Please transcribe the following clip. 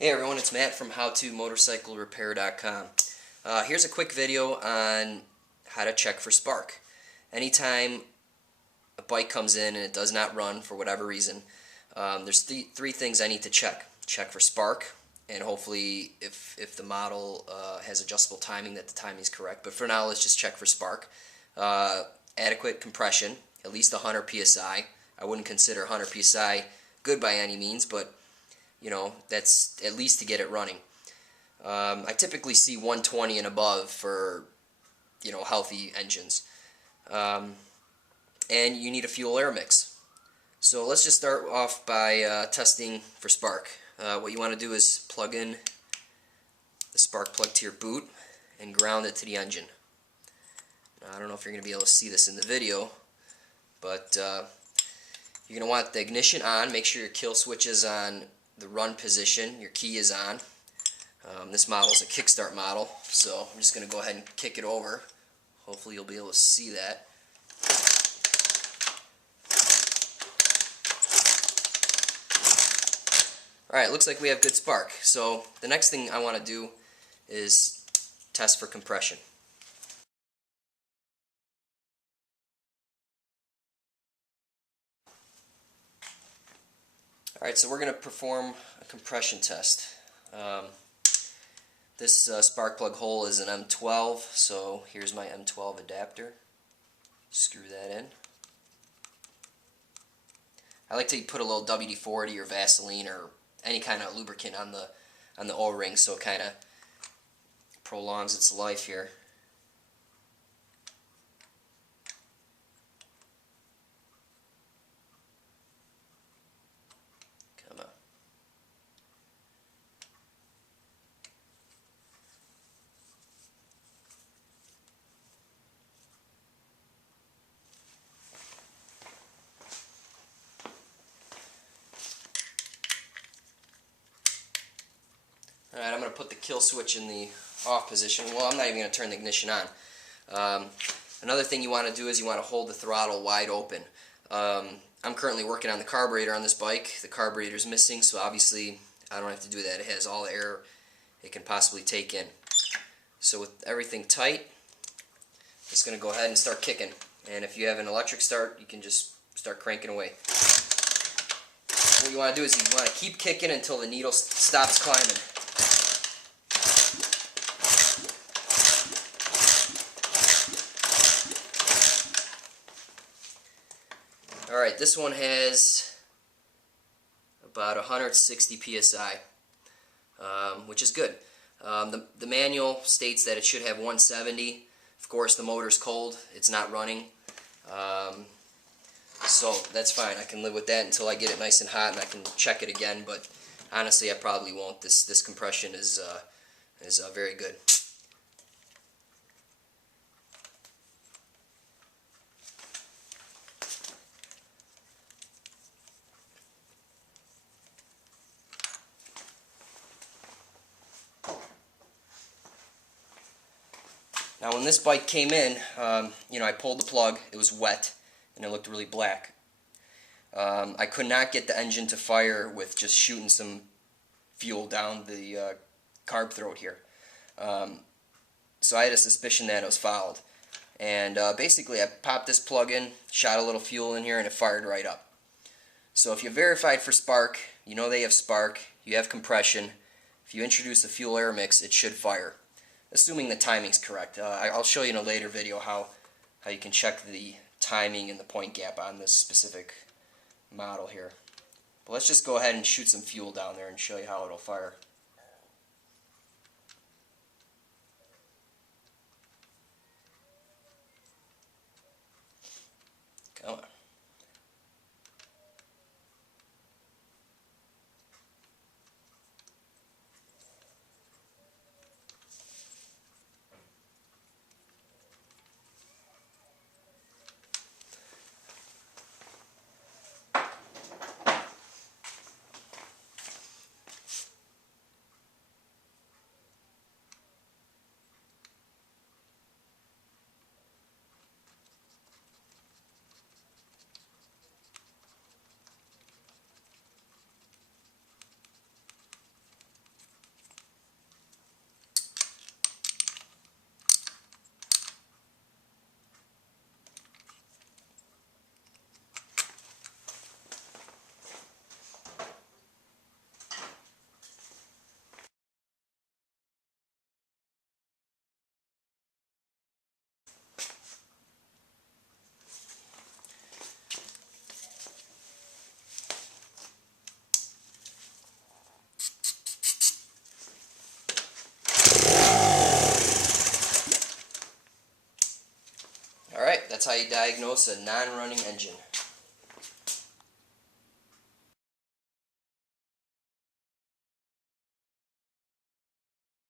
Hey everyone, it's Matt from HowToMotorcycleRepair.com. Here's a quick video on how to check for spark. Anytime a bike comes in and it does not run for whatever reason, there's three things I need to check. Check for spark, and hopefully if the model has adjustable timing, that the timing is correct. But for now, let's just check for spark. Adequate compression, at least 100 psi. I wouldn't consider 100 psi good by any means, but you know, that's at least to get it running. I typically see 120 and above for, you know, healthy engines. And you need a fuel air mix. So let's just start off by testing for spark. What you want to do is plug in the spark plug to your boot and ground it to the engine. Now, I don't know if you're going to be able to see this in the video, but you're going to want the ignition on. Make sure your kill switch is on the run position, your key is on. This model is a kickstart model, so I'm just going to go ahead and kick it over. Hopefully you'll be able to see that. Alright, looks like we have good spark. So the next thing I want to do is test for compression. Alright, so we're going to perform a compression test. This spark plug hole is an M12, so here's my M12 adapter. Screw that in. I like to put a little WD-40 or Vaseline or any kind of lubricant on the O-ring, so it kind of prolongs its life here. Come on. Alright, I'm going to put the kill switch in the off position. Well, I'm not even going to turn the ignition on. Another thing you want to do is you want to hold the throttle wide open. I'm currently working on the carburetor on this bike. The carburetor is missing, so obviously I don't have to do that. It has all the air it can possibly take in. So with everything tight, it's going to go ahead and start kicking. And if you have an electric start, you can just start cranking away. What you want to do is you want to keep kicking until the needle stops climbing. Alright, this one has about 160 psi, which is good. The manual states that it should have 170. Of course, the motor's cold. It's not running. So that's fine. I can live with that until I get it nice and hot and I can check it again, but honestly I probably won't. This compression is very good. Now when this bike came in, you know, I pulled the plug, it was wet, and it looked really black. I could not get the engine to fire with just shooting some fuel down the carb throat here. So I had a suspicion that it was fouled. And basically I popped this plug in, shot a little fuel in here, and it fired right up. So if you verified for spark, you know they have spark, you have compression, if you introduce the fuel air mix, it should fire. Assuming the timing's correct. I'll show you in a later video how you can check the timing and the point gap on this specific model here. But let's just go ahead and shoot some fuel down there and show you how it'll fire. Come on. That's how you diagnose a non-running engine.